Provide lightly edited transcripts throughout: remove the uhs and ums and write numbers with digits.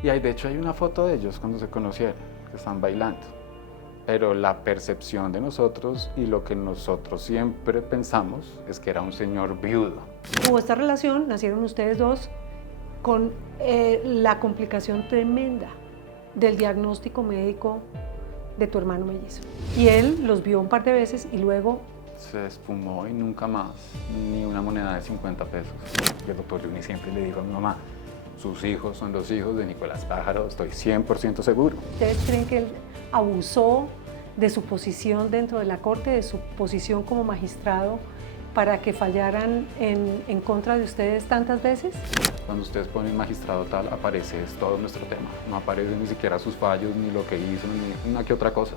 Y de hecho hay una foto de ellos cuando se conocieron, que están bailando. Pero la percepción de nosotros y lo que nosotros siempre pensamos es que era un señor viudo. Tuvo esta relación, nacieron ustedes dos, con la complicación tremenda del diagnóstico médico de tu hermano mellizo. Y él los vio un par de veces y luego... Se esfumó y nunca más, ni una moneda de 50 pesos. El doctor Juni siempre le dijo a mi mamá, sus hijos son los hijos de Nicolás Pájaro, estoy 100% seguro. ¿Ustedes creen que él abusó de su posición dentro de la corte, de su posición como magistrado, para que fallaran en contra de ustedes tantas veces? Cuando ustedes ponen magistrado tal, aparece todo nuestro tema. No aparece ni siquiera sus fallos, ni lo que hizo, ni una que otra cosa.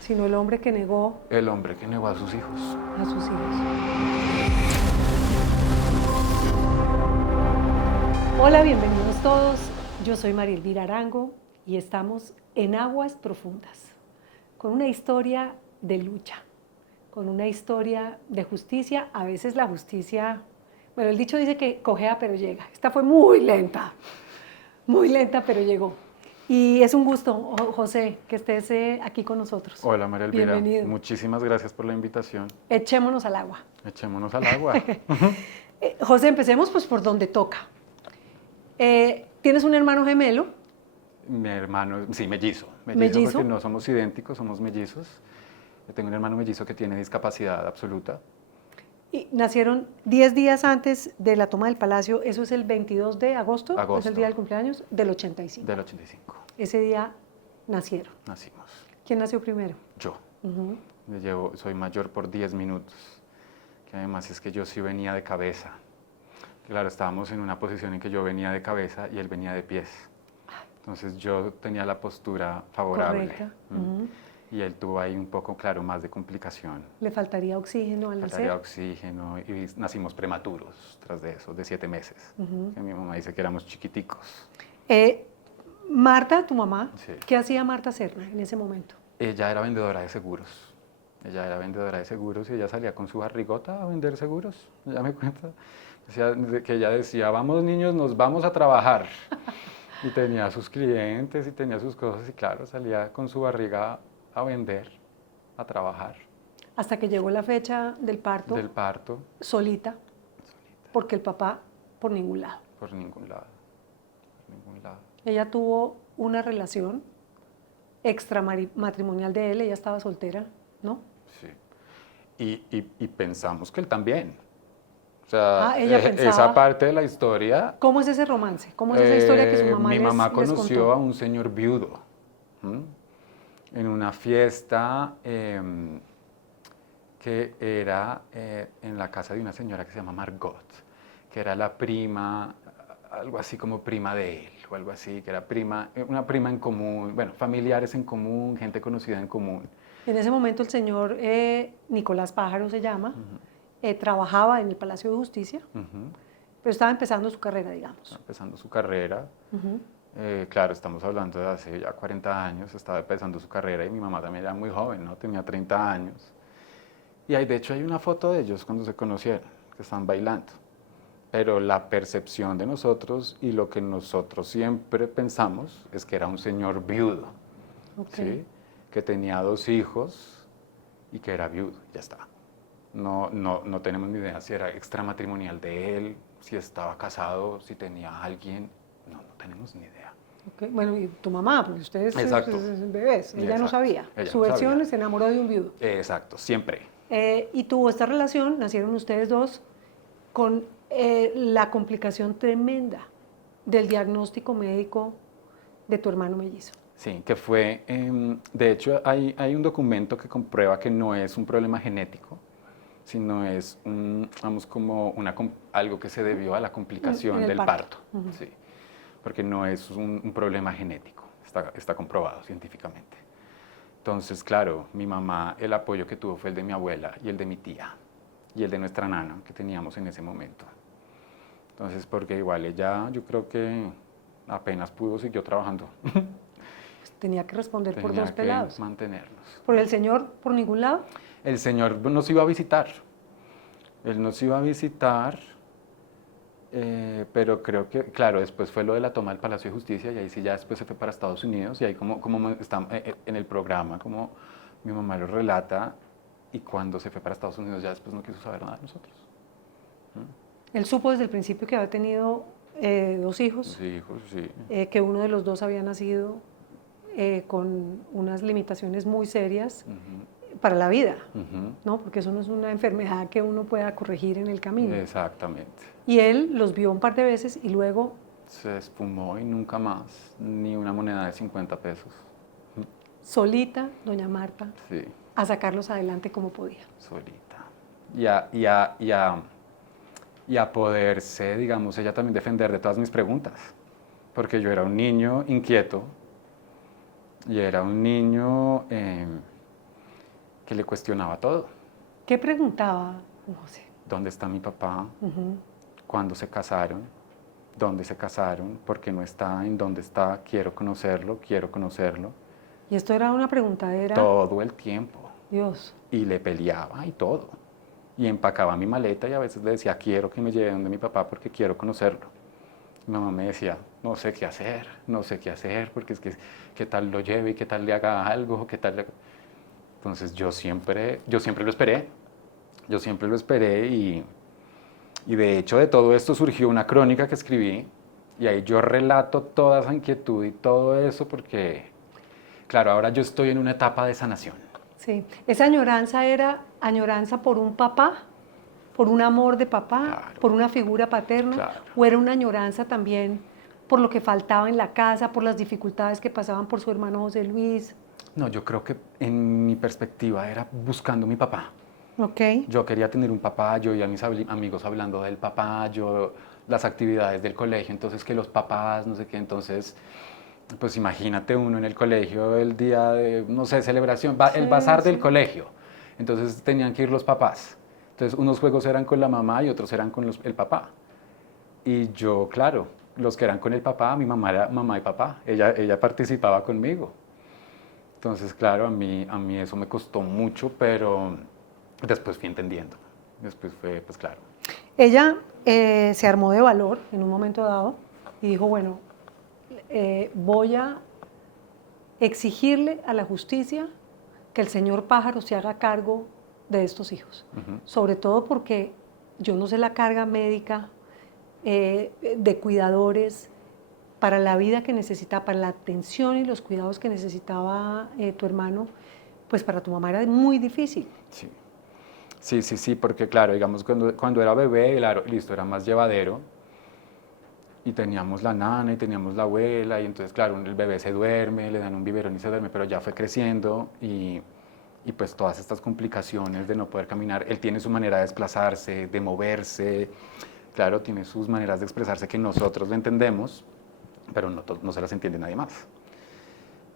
Sino el hombre que negó... El hombre que negó a sus hijos. A sus hijos. Hola, bienvenidos todos. Yo soy María Elvira Arango y estamos en Aguas Profundas, con una historia de lucha, con una historia de justicia. A veces la justicia, bueno, el dicho dice que cojea pero llega. Esta fue muy lenta pero llegó. Y es un gusto, José, que estés aquí con nosotros. Hola, María Elvira. Bienvenido. Muchísimas gracias por la invitación. Echémonos al agua. Echémonos al agua. José, empecemos pues por donde toca. ¿Tienes un hermano gemelo? Mi hermano, sí, mellizo. ¿Mellizo? Porque no somos idénticos, somos mellizos. Yo tengo un hermano mellizo que tiene discapacidad absoluta. Y nacieron 10 días antes de la toma del palacio, eso es el 22 de agosto, es el día del cumpleaños, del 85. Del 85. Ese día nacieron. Nacimos. ¿Quién nació primero? Yo. Soy mayor por 10 minutos, que además es que yo sí venía de cabeza. Claro, estábamos en una posición en que yo venía de cabeza y él venía de pies. Entonces yo tenía la postura favorable. Correcta. Y él tuvo ahí un poco, claro, más de complicación. ¿Le faltaría oxígeno al nacer? Faltaría oxígeno y nacimos prematuros tras de eso, de 7 meses. Que mi mamá dice que éramos chiquiticos. Marta, tu mamá, Sí. ¿Qué hacía Marta Serna en ese momento? Ella era vendedora de seguros. Ella era vendedora de seguros y ella salía con su barrigota a vender seguros. Ella me cuenta que ella decía, vamos niños, nos vamos a trabajar. Y tenía sus clientes y tenía sus cosas y claro, salía con su barriga a vender, a trabajar. Hasta que llegó la fecha del parto. Del parto. Solita. Porque el papá por ningún lado. Por ningún lado. Por ningún lado. Ella tuvo una relación extramatrimonial de él, ella estaba soltera, ¿no? Sí. Y pensamos que él también. O sea, ella pensaba, esa parte de la historia... ¿Cómo es ese romance? ¿Cómo es esa historia que su mamá Mi mamá conoció contó? a un señor viudo en una fiesta que era en la casa de una señora que se llama Margot, que era la prima, algo así como prima de él, o algo así, que era una prima en común, bueno, familiares en común, gente conocida en común. En ese momento el señor Nicolás Pájaro se llama, trabajaba en el Palacio de Justicia, pero estaba empezando su carrera, digamos. Estaba empezando su carrera. Claro, estamos hablando de hace ya 40 años, estaba empezando su carrera y mi mamá también era muy joven, ¿no? Tenía 30 años. Y de hecho hay una foto de ellos cuando se conocieron, que están bailando. Pero la percepción de nosotros y lo que nosotros siempre pensamos es que era un señor viudo, ¿sí? Que tenía 2 hijos y que era viudo, ya está. No tenemos ni idea si era extramatrimonial de él, si estaba casado, si tenía a alguien, no tenemos ni idea. Bueno, y tu mamá, porque ustedes bebés, ella no sabía. Su versión se enamoró de un viudo. Exacto, siempre. Y tuvo esta relación, nacieron ustedes dos, con la complicación tremenda del diagnóstico médico de tu hermano mellizo. Sí, que fue, de hecho hay un documento que comprueba que no es un problema genético, sino es vamos, como algo que se debió a la complicación del parto. Sí, porque no es un problema genético, está comprobado científicamente. Entonces, claro, mi mamá, el apoyo que tuvo fue el de mi abuela y el de mi tía y el de nuestra nana que teníamos en ese momento. Entonces, porque igual ella, yo creo que apenas pudo, siguió trabajando. Tenía que responder por 2 pelados. Tenía que mantenernos. ¿Por el señor por ningún lado? El señor nos iba a visitar. Él nos iba a visitar Pero creo que, claro, después fue lo de la toma del Palacio de Justicia y ahí sí ya después se fue para Estados Unidos y ahí como está en el programa, como mi mamá lo relata y cuando se fue para Estados Unidos ya después no quiso saber nada de nosotros. Él supo desde el principio que había tenido dos hijos, Sí, hijos, sí. que uno de los dos había nacido con unas limitaciones muy serias para la vida, ¿no? Porque eso no es una enfermedad que uno pueda corregir en el camino. Exactamente. Y él los vio un par de veces y luego Se esfumó y nunca más, ni una moneda de 50 pesos. solita, doña Marta, Sí, a sacarlos adelante como podía. solita. Y a poderse, digamos, ella también defender de todas mis preguntas. Porque yo era un niño inquieto y era un niño que le cuestionaba todo. ¿Qué preguntaba José? ¿Dónde está mi papá? ¿Cuándo se casaron? ¿Dónde se casaron? ¿Por qué no está? ¿En dónde está? Quiero conocerlo, quiero conocerlo. Y esto era una preguntadera. Todo el tiempo. Dios. Y le peleaba y todo. Y empacaba mi maleta y a veces le decía, quiero que me lleve donde mi papá porque quiero conocerlo. Mi mamá me decía, no sé qué hacer, no sé qué hacer, porque es que qué tal lo lleve y qué tal le haga algo, qué tal le... Entonces yo siempre lo esperé, y de hecho de todo esto surgió una crónica que escribí y ahí yo relato toda esa inquietud y todo eso porque, claro, ahora yo estoy en una etapa de sanación. Sí, esa añoranza era añoranza por un papá, por un amor de papá, Claro. por una figura paterna, Claro. o era una añoranza también por lo que faltaba en la casa, por las dificultades que pasaban por su hermano José Luis. No, yo creo que en mi perspectiva era buscando mi papá. Ok. Yo quería tener un papá, yo y a mis amigos hablando del papá, yo las actividades del colegio, entonces que los papás, no sé qué, entonces, pues imagínate uno en el colegio el día de, no sé, celebración, el bazar del colegio, entonces tenían que ir los papás, entonces unos juegos eran con la mamá y otros eran con el papá, y yo, claro, los que eran con el papá, mi mamá era mamá y papá, ella participaba conmigo, entonces, claro, a mí eso me costó mucho, pero después fui entendiendo. Después fue, pues claro. Ella se armó de valor en un momento dado y dijo, bueno, voy a exigirle a la justicia que el señor Pájaro se haga cargo de estos hijos. Sobre todo porque yo no sé la carga médica de cuidadores para la vida que necesitaba, para la atención y los cuidados que necesitaba tu hermano, pues para tu mamá era muy difícil. Sí. Sí, porque claro, digamos, cuando era bebé, claro, listo, era más llevadero. Y teníamos la nana y teníamos la abuela, y entonces, claro, el bebé se duerme, le dan un biberón y se duerme, pero ya fue creciendo y pues todas estas complicaciones de no poder caminar, él tiene su manera de desplazarse, de moverse, claro, tiene sus maneras de expresarse que nosotros le entendemos, pero no se las entiende nadie más.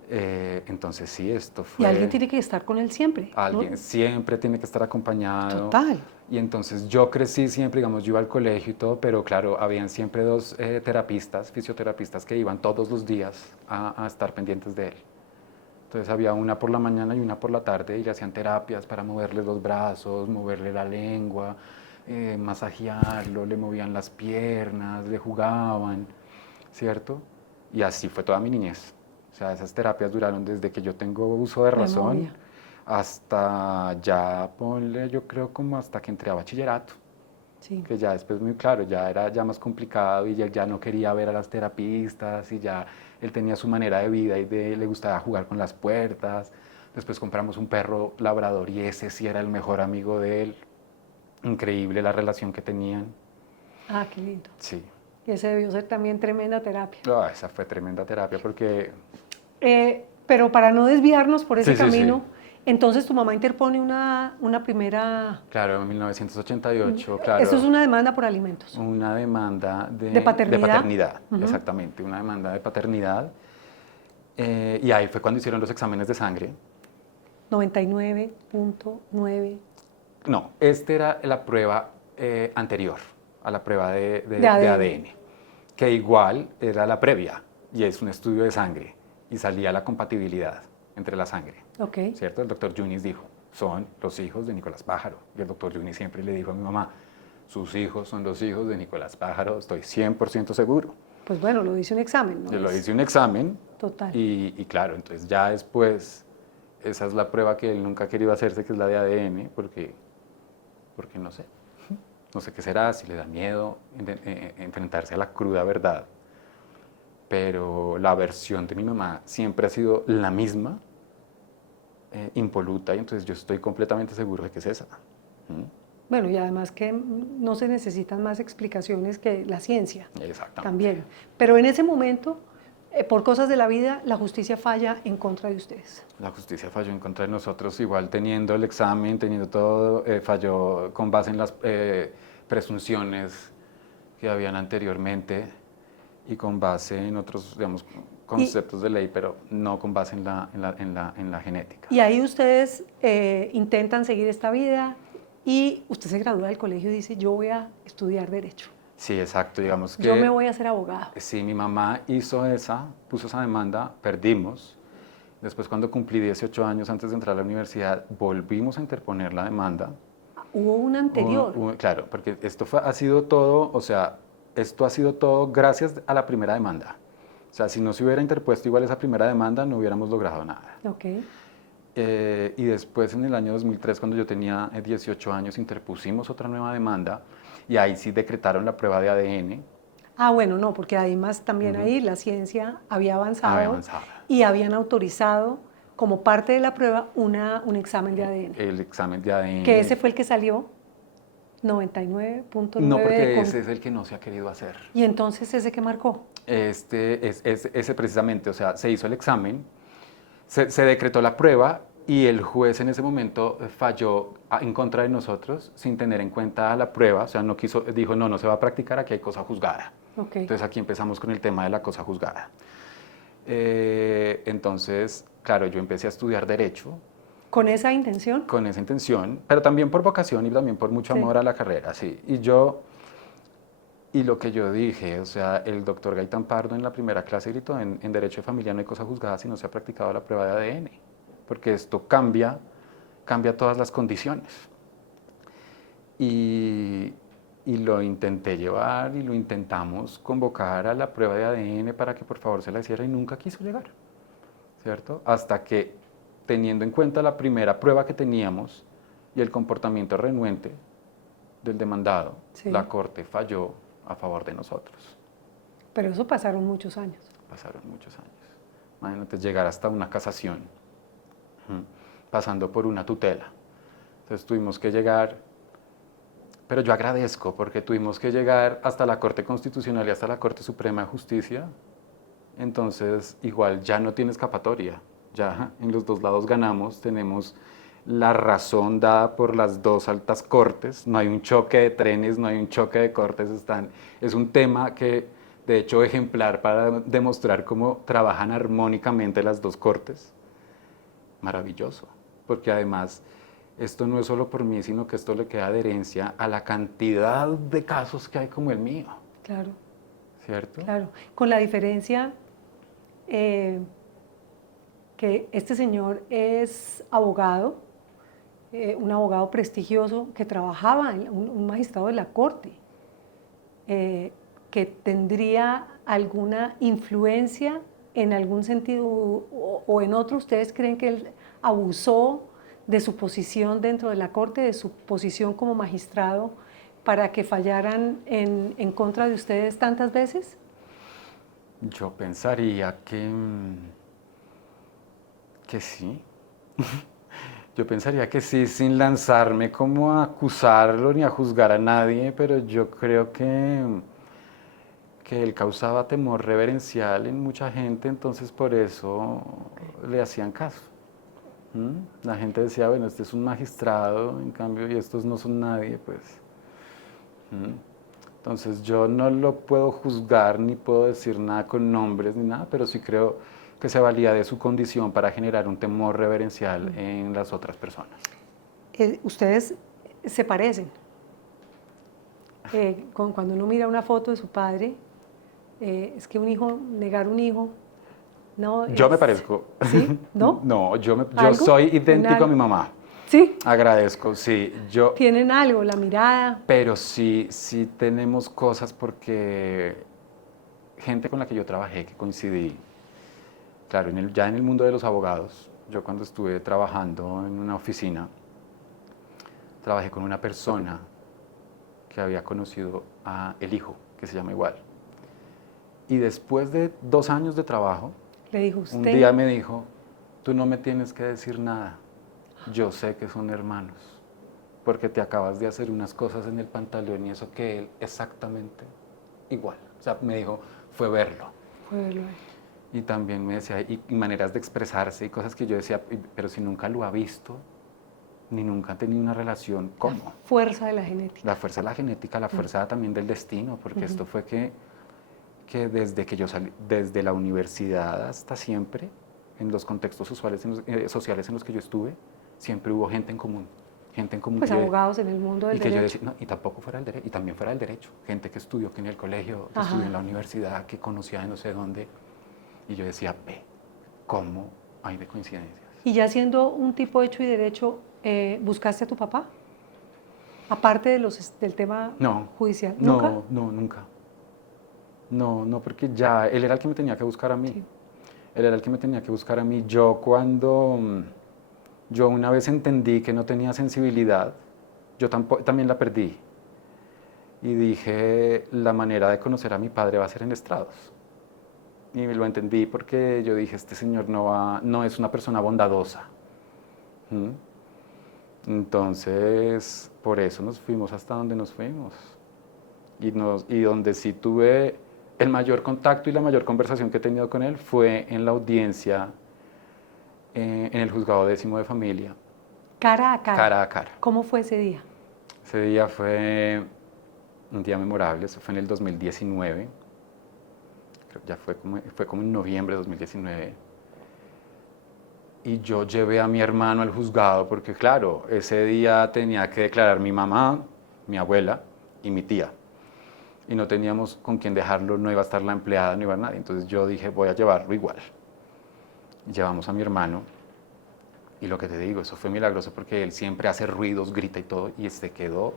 Entonces sí, esto fue... Y alguien tiene que estar con él siempre. Alguien ¿no? siempre tiene que estar acompañado. Total. Y entonces yo crecí siempre, digamos, yo iba al colegio y todo, pero claro, habían siempre dos terapistas, fisioterapistas que iban todos los días a estar pendientes de él. Entonces había una por la mañana y una por la tarde y le hacían terapias para moverle los brazos, moverle la lengua, masajearlo, le movían las piernas, le jugaban, ¿cierto? Y así fue toda mi niñez. O sea, esas terapias duraron desde que yo tengo uso de razón Memoria. hasta ya, ponle, yo creo como hasta que entré a bachillerato. Sí. Que ya después, muy claro, ya era ya más complicado y él ya no quería ver a las terapistas y ya él tenía su manera de vida y le gustaba jugar con las puertas. Después compramos un perro labrador y ese sí era el mejor amigo de él. Increíble la relación que tenían. Ah, qué lindo. Sí. Y ese debió ser también tremenda terapia. Oh, esa fue tremenda terapia porque... pero para no desviarnos por ese Sí, sí, camino, sí. entonces tu mamá interpone una primera... Claro, en 1988, claro. Eso es una demanda por alimentos. Una demanda ¿De paternidad? De paternidad, exactamente, una demanda de paternidad. Y ahí fue cuando hicieron los exámenes de sangre. 99.9. No, esta era la prueba anterior a la prueba de ADN. ADN, que igual era la previa, y es un estudio de sangre, y salía la compatibilidad entre la sangre. Ok. ¿Cierto? El doctor Yunis dijo, son los hijos de Nicolás Pájaro. Y el doctor Yunis siempre le dijo a mi mamá, sus hijos son los hijos de Nicolás Pájaro, estoy 100% seguro. Pues bueno, lo dice un examen, ¿no? Yo lo hice un examen. Total. Y claro, entonces ya después, esa es la prueba que él nunca ha querido hacerse, que es la de ADN, porque no sé. No sé qué será, si le da miedo enfrentarse a la cruda verdad. Pero la versión de mi mamá siempre ha sido la misma, impoluta, y entonces yo estoy completamente seguro de que es esa. ¿Mm? Bueno, y además que no se necesitan más explicaciones que la ciencia. Exactamente. También. Pero en ese momento, por cosas de la vida, la justicia falla en contra de ustedes. La justicia falló en contra de nosotros, igual teniendo el examen, teniendo todo, falló con base en las presunciones que habían anteriormente y con base en otros, digamos, conceptos de ley, pero no con base en la genética. Y ahí ustedes intentan seguir esta vida y usted se gradúa del colegio y dice, yo voy a estudiar Derecho. Sí, exacto, digamos que... Yo me voy a hacer abogado. Sí, mi mamá puso esa demanda, perdimos. Después, cuando cumplí 18 años antes de entrar a la universidad, volvimos a interponer la demanda. Hubo una anterior. Claro, porque ha sido todo, o sea, esto ha sido todo gracias a la primera demanda. O sea, si no se hubiera interpuesto igual esa primera demanda, no hubiéramos logrado nada. Ok. Y después, en el año 2003, cuando yo tenía 18 años, interpusimos otra nueva demanda y ahí sí decretaron la prueba de ADN. Ah, bueno, no, porque además también ahí la ciencia había avanzado y habían autorizado como parte de la prueba un examen de ADN. El examen de ADN. Que ese fue el que salió 99.9. No, porque ese es el que no se ha querido hacer. ¿Y entonces ese que marcó? Ese precisamente, o sea, se hizo el examen, se decretó la prueba y el juez en ese momento falló en contra de nosotros sin tener en cuenta la prueba, o sea, dijo, no se va a practicar, aquí hay cosa juzgada. Okay. Entonces aquí empezamos con el tema de la cosa juzgada. Entonces, claro, yo empecé a estudiar Derecho. ¿Con esa intención? Con esa intención, pero también por vocación y también por mucho amor a la carrera, sí. Y lo que yo dije, o sea, el doctor Gaitán Pardo en la primera clase gritó, en Derecho de Familia no hay cosa juzgada si no se ha practicado la prueba de ADN, porque esto cambia todas las condiciones. Y lo intenté llevar y lo intentamos convocar a la prueba de ADN para que por favor se la hiciera y nunca quiso llegar, ¿cierto? Hasta que, teniendo en cuenta la primera prueba que teníamos y el comportamiento renuente del demandado, sí, la Corte falló a favor de nosotros. Pero eso pasaron muchos años. Pasaron muchos años. Imagínate llegar hasta una casación, pasando por una tutela. Entonces tuvimos que llegar, pero yo agradezco porque tuvimos que llegar hasta la Corte Constitucional y hasta la Corte Suprema de Justicia. Entonces igual ya no tiene escapatoria. Ya en los dos lados ganamos, tenemos la razón dada por las dos altas cortes, no hay un choque de trenes, no hay un choque de cortes, es un tema que de hecho ejemplar para demostrar cómo trabajan armónicamente las dos cortes. Maravilloso, porque además esto no es solo por mí, sino que esto le queda de herencia a la cantidad de casos que hay como el mío. Claro. ¿Cierto? Claro, con la diferencia que este señor es abogado, un abogado prestigioso que trabajaba, un magistrado de la Corte, que tendría alguna influencia en algún sentido o en otro. ¿Ustedes creen que él abusó de su posición dentro de la Corte, de su posición como magistrado, para que fallaran en contra de ustedes tantas veces? Yo pensaría que sí. Yo pensaría que sí, sin lanzarme como a acusarlo ni a juzgar a nadie, pero yo creo que él causaba temor reverencial en mucha gente, entonces por eso le hacían caso. La gente decía, bueno, este es un magistrado, en cambio, y estos no son nadie, pues. Entonces yo no lo puedo juzgar ni puedo decir nada con nombres ni nada, pero sí creo que se valía de su condición para generar un temor reverencial en las otras personas. Ustedes se parecen. Cuando uno mira una foto de su padre, es que negar un hijo, no. Yo me parezco. ¿Sí? ¿No? No, yo soy idéntico a mi mamá. ¿Sí? Agradezco, sí. Tienen algo, la mirada. Pero sí, sí tenemos cosas porque gente con la que yo trabajé, que coincidí, claro, ya en el mundo de los abogados, yo cuando estuve trabajando en una oficina, trabajé con una persona que había conocido a el hijo, que se llama igual. Y después de 2 años de trabajo, Le dijo un usted. día me dijo, tú no me tienes que decir nada, yo sé que son hermanos, porque te acabas de hacer unas cosas en el pantalón y eso que él exactamente igual. O sea, me dijo, fue verlo. Fue verlo ahí. Y también me decía, y maneras de expresarse y cosas que yo decía, pero si nunca lo ha visto, ni nunca ha tenido una relación, ¿cómo? Fuerza de la genética. La fuerza de la genética, la fuerza también del destino, porque esto fue que desde que yo salí, desde la universidad hasta siempre, en los contextos sociales en los que yo estuve, siempre hubo gente en común. Gente en común. Pues abogados en el mundo del y que yo derecho. decía, no, y tampoco fuera del derecho, y también fuera del derecho. Gente que estudió que en el colegio, que Ajá. estudió en la universidad, que conocía de no sé dónde. Y yo decía, ve, ¿cómo hay de coincidencias? Y ya siendo un tipo hecho y derecho, ¿buscaste a tu papá? Aparte del tema No, judicial. ¿Nunca? no, nunca. No, porque ya él era el que me tenía que buscar a mí. Sí. Él era el que me tenía que buscar a mí. Yo una vez entendí que no tenía sensibilidad, yo también la perdí. Y dije, la manera de conocer a mi padre va a ser en estrados. Y lo entendí porque yo dije, este señor no es una persona bondadosa. ¿Mm? Entonces, por eso nos fuimos hasta donde nos fuimos. Y donde sí tuve el mayor contacto y la mayor conversación que he tenido con él fue en la audiencia en el juzgado 10º de familia. Cara a cara. Cara a cara. ¿Cómo fue ese día? Ese día fue un día memorable, eso fue en el 2019. Ya fue como en noviembre de 2019. Y yo llevé a mi hermano al juzgado porque, claro, ese día tenía que declarar mi mamá, mi abuela y mi tía. Y no teníamos con quién dejarlo, no iba a estar la empleada, no iba a nadie. Entonces yo dije, voy a llevarlo igual. Y llevamos a mi hermano. Y lo que te digo, eso fue milagroso porque él siempre hace ruidos, grita y todo, y se quedó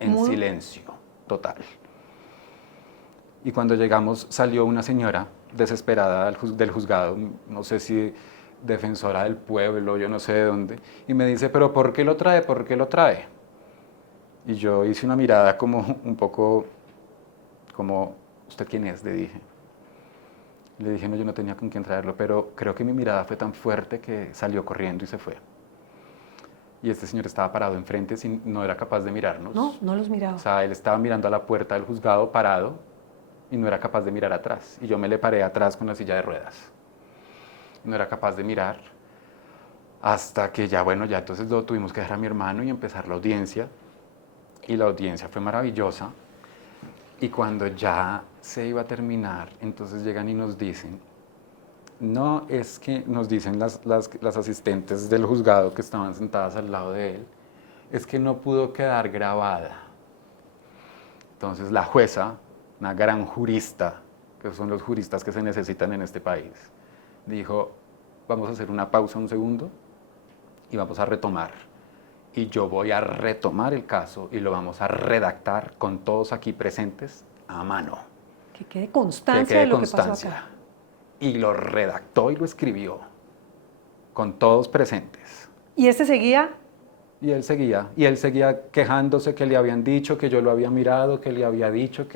en silencio total. Y cuando llegamos salió una señora desesperada del juzgado, no sé si defensora del pueblo, yo no sé de dónde, y me dice, pero ¿por qué lo trae? ¿Por qué lo trae? Y yo hice una mirada como un poco, como, ¿usted quién es? Le dije. Le dije, no, yo no tenía con quién traerlo, pero creo que mi mirada fue tan fuerte que salió corriendo y se fue. Y este señor estaba parado enfrente, no era capaz de mirarnos. No, no los miraba. O sea, él estaba mirando a la puerta del juzgado parado y no era capaz de mirar atrás. Y yo me le paré atrás con la silla de ruedas. No era capaz de mirar hasta que ya, bueno, ya entonces lo tuvimos que dejar a mi hermano y empezar la audiencia. Y la audiencia fue maravillosa. Y cuando ya se iba a terminar, entonces llegan y nos dicen, no, es que nos dicen las asistentes del juzgado que estaban sentadas al lado de él, es que no pudo quedar grabada. Entonces la jueza, una gran jurista, que son los juristas que se necesitan en este país, dijo, vamos a hacer una pausa un segundo y vamos a retomar. Y yo voy a retomar el caso y lo vamos a redactar con todos aquí presentes a mano. Que quede constancia de lo que pasó acá. Y lo redactó y lo escribió con todos presentes. ¿Y este seguía? Y él seguía quejándose que le habían dicho, que yo lo había mirado, que le había dicho,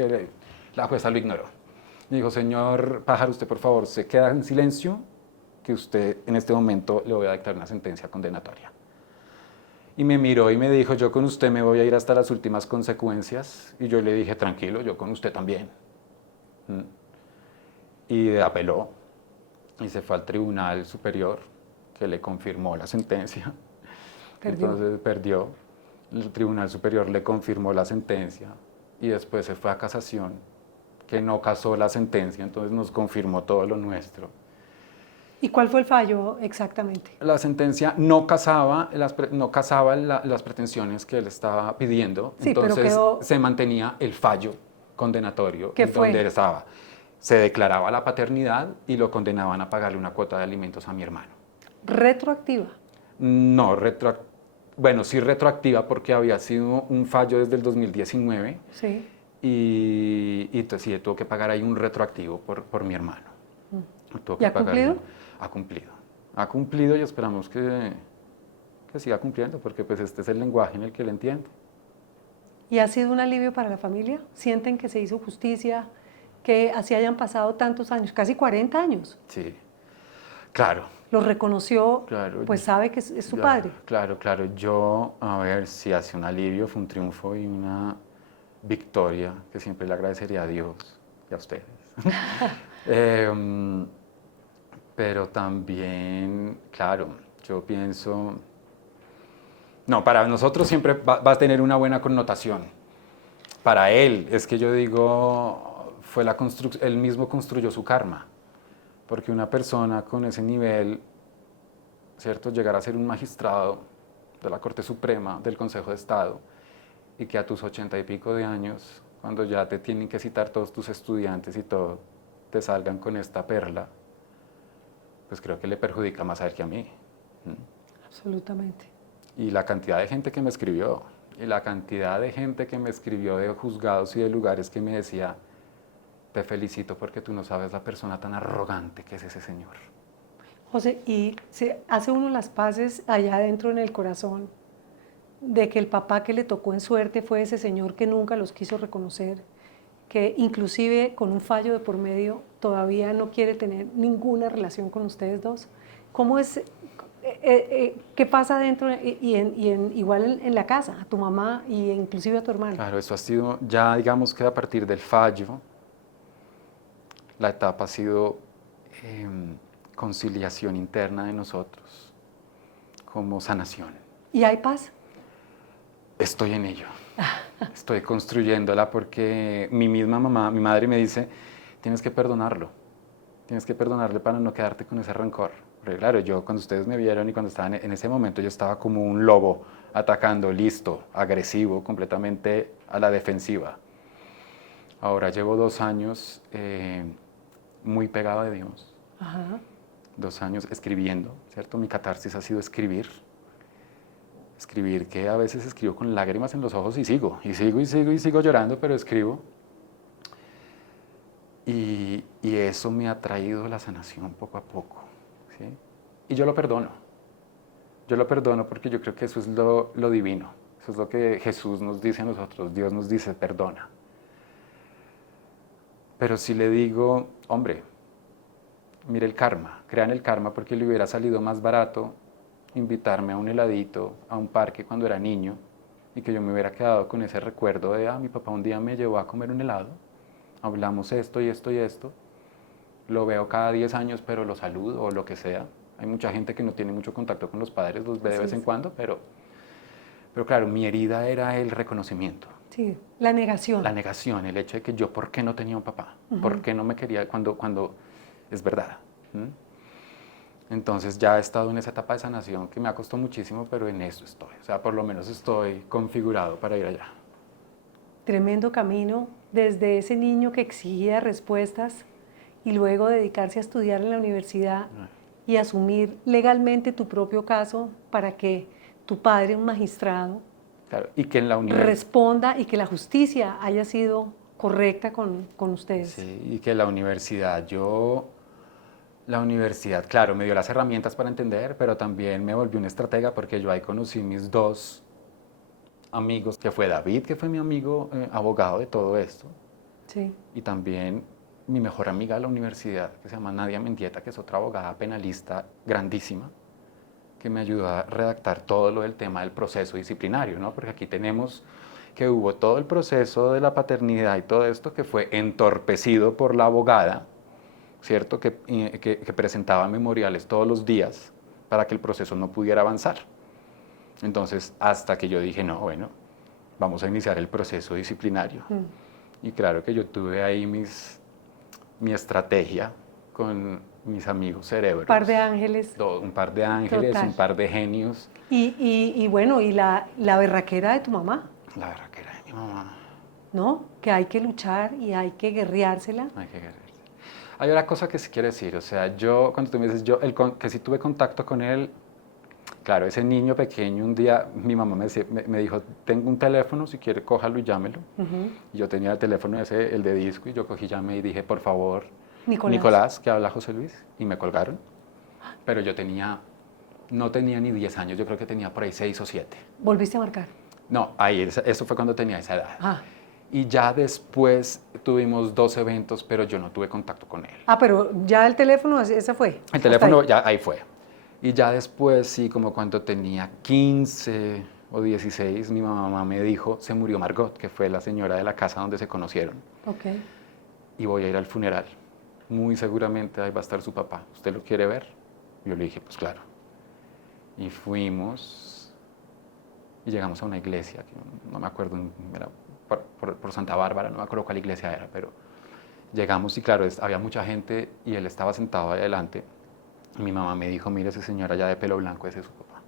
la jueza lo ignoró. Me dijo, señor Pájaro, usted por favor se queda en silencio, que usted en este momento le voy a dictar una sentencia condenatoria. Y me miró y me dijo, yo con usted me voy a ir hasta las últimas consecuencias. Y yo le dije, tranquilo, yo con usted también. Y apeló y se fue al Tribunal Superior, que le confirmó la sentencia. Entonces perdió. El Tribunal Superior le confirmó la sentencia y después se fue a casación, que no casó la sentencia, entonces nos confirmó todo lo nuestro. ¿Y cuál fue el fallo exactamente? La sentencia no casaba las pretensiones que él estaba pidiendo, Sí, entonces se mantenía el fallo condenatorio. ¿Qué fue? Donde estaba. Se declaraba la paternidad y lo condenaban a pagarle una cuota de alimentos a mi hermano. ¿Retroactiva? No, bueno, sí retroactiva porque había sido un fallo desde el 2019 Sí. y entonces sí, tuvo que pagar ahí un retroactivo por mi hermano. Tuvo ¿Y que ha pagarle. cumplido? Ha cumplido. Ha cumplido y esperamos que siga cumpliendo porque pues este es el lenguaje en el que él entiende. ¿Y ha sido un alivio para la familia? ¿Sienten que se hizo justicia? Que así hayan pasado tantos años, casi 40 años. Sí, claro, Lo reconoció, claro, pues sabe que es su padre. claro, claro. Yo, a ver, si hace un alivio, fue un triunfo y una victoria que siempre le agradecería a Dios y a ustedes. Em, pero también, claro, yo pienso, no, para nosotros siempre va a tener una buena connotación. Para él, es que yo digo, fue él mismo construyó su karma, porque una persona con ese nivel, ¿cierto? Llegar a ser un magistrado de la Corte Suprema, del Consejo de Estado, y que a tus 80 y pico de años, cuando ya te tienen que citar todos tus estudiantes y todo, te salgan con esta perla, pues creo que le perjudica más a él que a mí. Absolutamente. Y la cantidad de gente que me escribió, y la cantidad de gente que me escribió de juzgados y de lugares que me decía, te felicito porque tú no sabes la persona tan arrogante que es ese señor. José, ¿y se hace uno las paces allá adentro en el corazón de que el papá que le tocó en suerte fue ese señor que nunca los quiso reconocer, que inclusive con un fallo de por medio todavía no quiere tener ninguna relación con ustedes dos? ¿Cómo es, qué pasa adentro igual en la casa, a tu mamá e inclusive a tu hermano? Claro, eso ha sido, ya digamos que a partir del fallo, la etapa ha sido conciliación interna de nosotros, como sanación. ¿Y hay paz? Estoy en ello, estoy construyéndola porque mi misma mamá, mi madre me dice, tienes que perdonarlo, tienes que perdonarle para no quedarte con ese rencor. Porque claro, yo cuando ustedes me vieron y cuando estaban en ese momento yo estaba como un lobo atacando, listo, agresivo, completamente a la defensiva. Ahora llevo 2 años muy pegado de Dios, Ajá. 2 años escribiendo, ¿cierto? Mi catarsis ha sido escribir. Escribir que a veces escribo con lágrimas en los ojos y sigo, y sigo, y sigo, y sigo llorando, pero escribo. Y eso me ha traído la sanación poco a poco, ¿sí? Y yo lo perdono. Yo lo perdono porque yo creo que eso es lo divino. Eso es lo que Jesús nos dice a nosotros. Dios nos dice, perdona. Pero si le digo, hombre, mire el karma, crean el karma porque le hubiera salido más barato invitarme a un heladito, a un parque cuando era niño y que yo me hubiera quedado con ese recuerdo de, mi papá un día me llevó a comer un helado, hablamos esto y esto y esto, lo veo cada 10 años pero lo saludo o lo que sea. Hay mucha gente que no tiene mucho contacto con los padres, los ve de vez en cuando, pero claro, mi herida era el reconocimiento. Sí, la negación. La negación, el hecho de que yo, ¿por qué no tenía un papá? ¿Por qué no me quería cuando es verdad? Entonces ya he estado en esa etapa de sanación que me ha costado muchísimo, pero en eso estoy. O sea, por lo menos estoy configurado para ir allá. Tremendo camino desde ese niño que exigía respuestas y luego dedicarse a estudiar en la universidad y asumir legalmente tu propio caso para que tu padre, un magistrado, claro, y que en la responda y que la justicia haya sido correcta con ustedes. Sí, y que la universidad, la universidad, claro, me dio las herramientas para entender, pero también me volvió una estratega porque yo ahí conocí mis 2 amigos, que fue David, que fue mi amigo abogado de todo esto, sí. Y también mi mejor amiga de la universidad, que se llama Nadia Mendieta, que es otra abogada penalista grandísima, que me ayudó a redactar todo lo del tema del proceso disciplinario, ¿no? Porque aquí tenemos que hubo todo el proceso de la paternidad y todo esto que fue entorpecido por la abogada, ¿cierto? Que presentaba memoriales todos los días para que el proceso no pudiera avanzar. Entonces, hasta que yo dije, no, bueno, vamos a iniciar el proceso disciplinario. Y claro que yo tuve ahí mi estrategia con mis amigos cerebros. Un par de ángeles. Un par de ángeles, total. Un par de genios. Y bueno, y la berraquera de tu mamá. La berraquera de mi mamá. ¿No? Que hay que luchar y hay que guerreársela. Hay que guerreársela. Hay una cosa que sí quiero decir, o sea, yo, cuando tú me dices, que sí tuve contacto con él, claro, ese niño pequeño, un día mi mamá me dijo, tengo un teléfono, si quiere cójalo y llámelo. Y yo tenía el teléfono ese, el de disco, y yo cogí, llamé y dije, por favor, Nicolás, que habla José Luis, y me colgaron. Pero yo no tenía ni 10 años, yo creo que tenía por ahí 6 o 7. ¿Volviste a marcar? No, eso fue cuando tenía esa edad. Ah. Y ya después tuvimos 2 eventos, pero yo no tuve contacto con él. Ah, pero ya el teléfono, ese fue. El teléfono ya ahí fue. Y ya después, sí, como cuando tenía 15 o 16, mi mamá me dijo, se murió Margot, que fue la señora de la casa donde se conocieron. Ok. Y voy a ir al funeral. Muy seguramente ahí va a estar su papá. ¿Usted lo quiere ver? Yo le dije, pues claro. Y fuimos y llegamos a una iglesia, que no me acuerdo, era por Santa Bárbara, no me acuerdo cuál iglesia era, pero llegamos y claro, había mucha gente y él estaba sentado ahí adelante. Mi mamá me dijo, mire ese señor allá de pelo blanco, ese es su papá.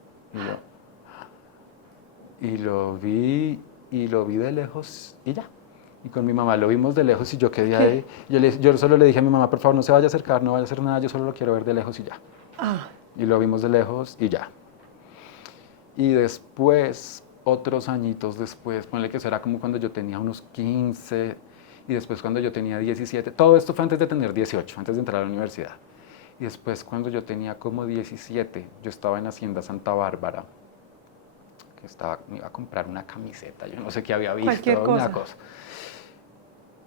Y lo vi de lejos y ya. Y con mi mamá lo vimos de lejos y yo quedé ahí. Yo solo le dije a mi mamá, por favor, no se vaya a acercar, no vaya a hacer nada, yo solo lo quiero ver de lejos y ya. Y lo vimos de lejos y ya. Y después, otros añitos después, ponle que eso era como cuando yo tenía unos 15 y después cuando yo tenía 17. Todo esto fue antes de tener 18, antes de entrar a la universidad. Y después cuando yo tenía como 17, yo estaba en Hacienda Santa Bárbara, que me iba a comprar una camiseta, yo no sé qué había visto, cualquier cosa. una cosa.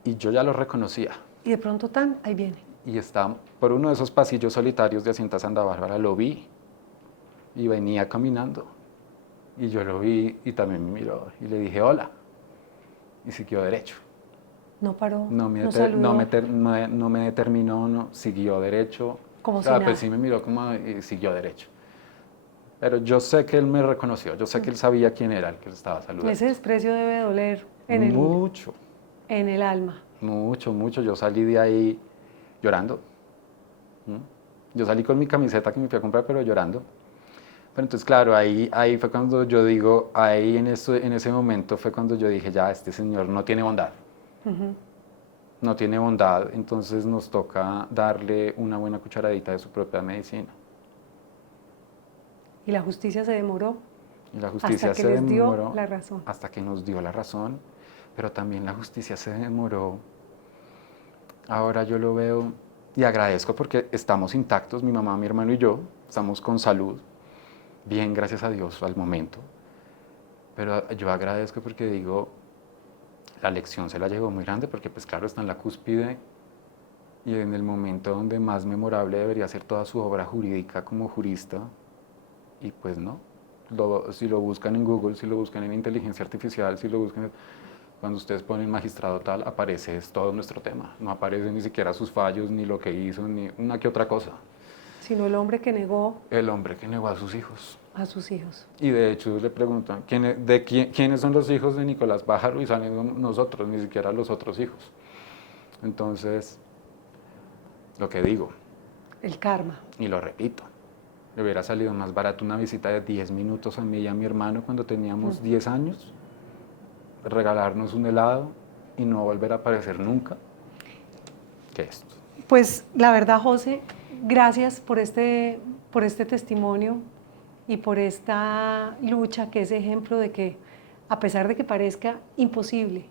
Y yo ya lo reconocía. Y de pronto ahí viene. Y estaba por uno de esos pasillos solitarios de Hacienda Santa Bárbara, lo vi y venía caminando. Y yo lo vi y también me miró y le dije hola. Y siguió derecho. No paró, no me determinó, no, siguió derecho. Como si nada. Pues sí me miró como y siguió derecho. Pero yo sé que él me reconoció, yo sé que él sabía quién era el que le estaba saludando. Ese desprecio debe doler mucho. En el alma. Mucho, mucho. Yo salí de ahí llorando. Yo salí con mi camiseta que me fui a comprar, pero llorando. Pero entonces, claro, ahí fue cuando yo digo, en ese momento fue cuando yo dije, ya, este señor no tiene bondad. No tiene bondad, entonces nos toca darle una buena cucharadita de su propia medicina. Y la justicia se demoró. Y la justicia hasta que les dio la razón. Hasta que nos dio la razón, pero también la justicia se demoró. Ahora yo lo veo y agradezco porque estamos intactos, mi mamá, mi hermano y yo, estamos con salud, bien, gracias a Dios, al momento. Pero yo agradezco porque digo, la lección se la llevó muy grande porque pues claro, está en la cúspide y en el momento donde más memorable debería ser toda su obra jurídica como jurista, y pues no. Si lo buscan en Google, si lo buscan en inteligencia artificial, si lo buscan, cuando ustedes ponen magistrado tal, aparece todo nuestro tema. No aparece ni siquiera sus fallos, ni lo que hizo, ni una que otra cosa. Sino el hombre que negó. El hombre que negó a sus hijos. A sus hijos. Y de hecho le preguntan, ¿quiénes son los hijos de Nicolás Pájaro? Y salen nosotros, ni siquiera los otros hijos. Entonces, lo que digo. El karma. Y lo repito. Le hubiera salido más barato una visita de 10 minutos a mí y a mi hermano cuando teníamos 10 años, regalarnos un helado y no volver a aparecer nunca, que esto. Pues la verdad, José, gracias por este testimonio y por esta lucha que es ejemplo de que, a pesar de que parezca imposible,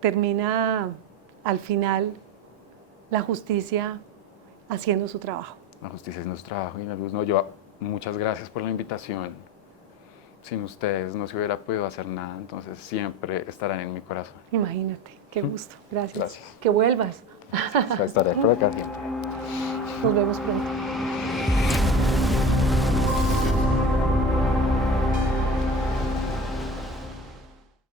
termina al final la justicia haciendo su trabajo. La justicia es nuestro trabajo y la luz no. Yo, muchas gracias por la invitación. Sin ustedes no se hubiera podido hacer nada, entonces siempre estarán en mi corazón. Imagínate, qué gusto. Gracias. Gracias. Que vuelvas. Estaré por acá siempre. Nos vemos pronto.